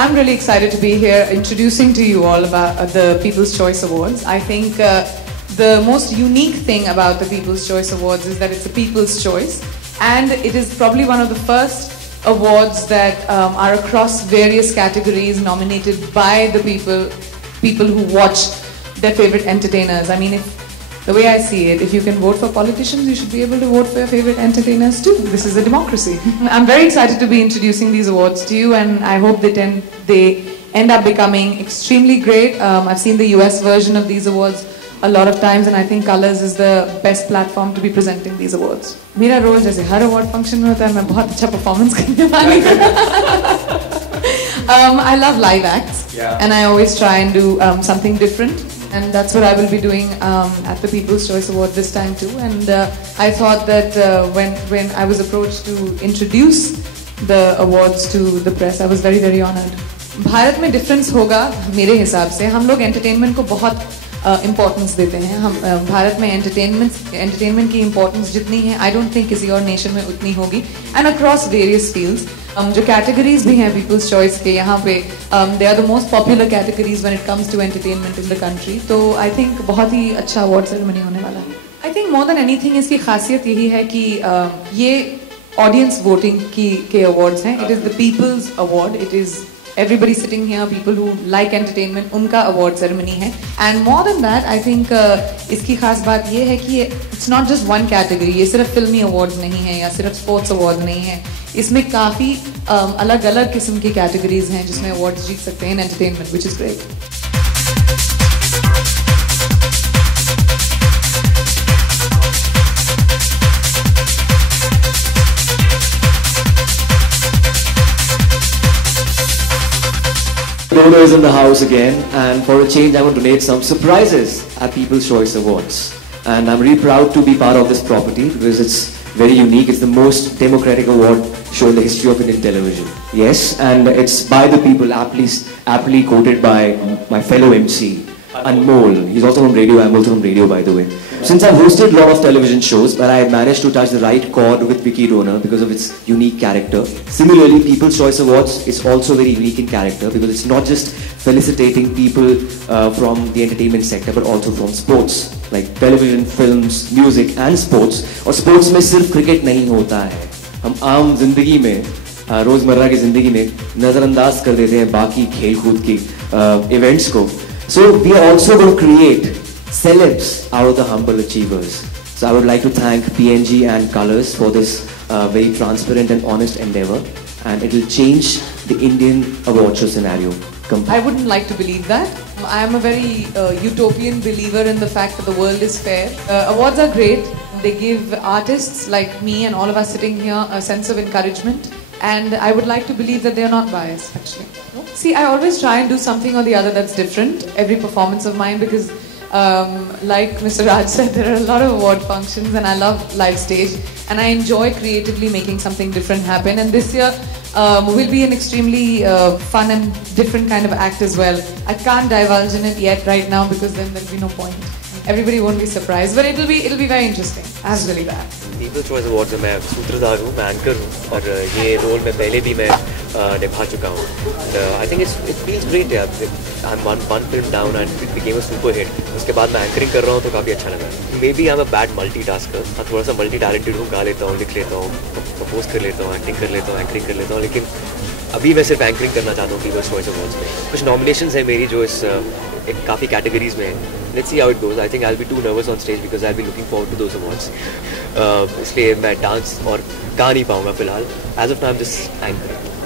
I'm really excited to be here introducing to you all about the People's Choice Awards. I think the most unique thing about the People's Choice Awards is that it's a people's choice, and it is probably one of the first awards that are across various categories nominated by the people who watch their favorite entertainers. I mean, the way I see it, if you can vote for politicians, you should be able to vote for your favorite entertainers too. This is a democracy. I'm very excited to be introducing these awards to you, and I hope they end up becoming extremely great. I've seen the US version of these awards a lot of times, and I think Colors is the best platform to be presenting these awards. मेरा role जैसे हर award function में होता है, मैं बहुत अच्छा performance करने वाली हूँ. I love live acts, and I always try and do something different. And that's what I will be doing at the People's Choice Award this time too. And I thought that when I was approached to introduce the awards to the press, I was very, very honored. Bharat में difference होगा मेरे हिसाब से. हम लोग entertainment को बहुत importance देते हैं. हम भारत में entertainment की importance जितनी है, I don't think किसी और nation में उतनी होगी. And across various fields. जो categories भी हैं People's Choice के यहाँ पे, they are the most popular categories when it comes to entertainment in the country. तो I think बहुत ही अच्छा award ceremony होने वाला है. I think more than anything इसकी खासियत यही है कि ये audience voting के awards हैं. It is the people's award. It is everybody sitting here, people who like entertainment, उनका award ceremony है. And more than that, I think इसकी खास बात ये है कि it's not just one category. ये सिर्फ फिल्मी awards नहीं है या सिर्फ sports awards नहीं है. इसमें काफ़ी अलग-अलग किस्म की categories हैं जिसमें awards जीत सकते हैं in entertainment, which is great. Donor is in the house again, and for a change I want to donate some surprises at People's Choice Awards. And I'm really proud to be part of this property because it's very unique. It's the most democratic award show in the history of Indian television. Yes, and it's by the people, aptly quoted by my fellow MC, Anmol. He's also from radio. I'm also from radio, by the way. Since I've hosted a lot of television shows, but I managed to touch the right chord with Vicky Donor because of its unique character. Similarly, People's Choice Awards is also very unique in character because it's not just felicitating people from the entertainment sector, but also from sports, like television, films, music and sports. और sports में सिर्फ cricket नहीं होता है. हम आम जिंदगी में, रोजमर्रा की जिंदगी में नजरअंदाज कर देते हैं बाकी खेल-कूद की events को. So we are also going to create celebs out of the humble achievers. So I would like to thank PNG and Colors for this very transparent and honest endeavor, and it will change the Indian award show scenario. I wouldn't like to believe that. I am a very utopian believer in the fact that the world is fair. Awards are great. They give artists like me and all of us sitting here a sense of encouragement. And I would like to believe that they are not biased, actually. See, I always try and do something or the other that's different every performance of mine because like Mr. Raj said, there are a lot of award functions and I love live stage and I enjoy creatively making something different happen. And this year will be an extremely fun and different kind of act as well. I can't divulge in it yet right now because then there'll be no point. Everybody won't be surprised, but it'll be very interesting, as really that. People's Choice Awards में मैं सूत्रधार हूँ, मैं anchor हूँ और ये role में पहले भी मैं निभा चुका हूँ. I think it feels great यार. I'm one film down and it became a super hit. उसके बाद मैं एंकरिंग कर रहा हूँ तो काफ़ी अच्छा लगा. Maybe I'm a bad multitasker. मैं थोड़ा सा multi-talented हूँ, गा लेता हूँ, लिख लेता हूँ, propose कर लेता हूँ, acting कर लेता हूँ, एंकरिंग कर लेता हूँ, लेकिन अभी मैं सिर्फ एंकरिंग करना चाहता हूँ People's Choice Awards में. कुछ nominations हैं मेरी जो इस काफ़ी categories में हैं. Let's see how it goes. I think I'll be too nervous on stage because I'll be looking forward to those awards. इसलिए मैं डांस और गा नहीं पाऊँगा फिलहाल. As of now, I'm just anchoring.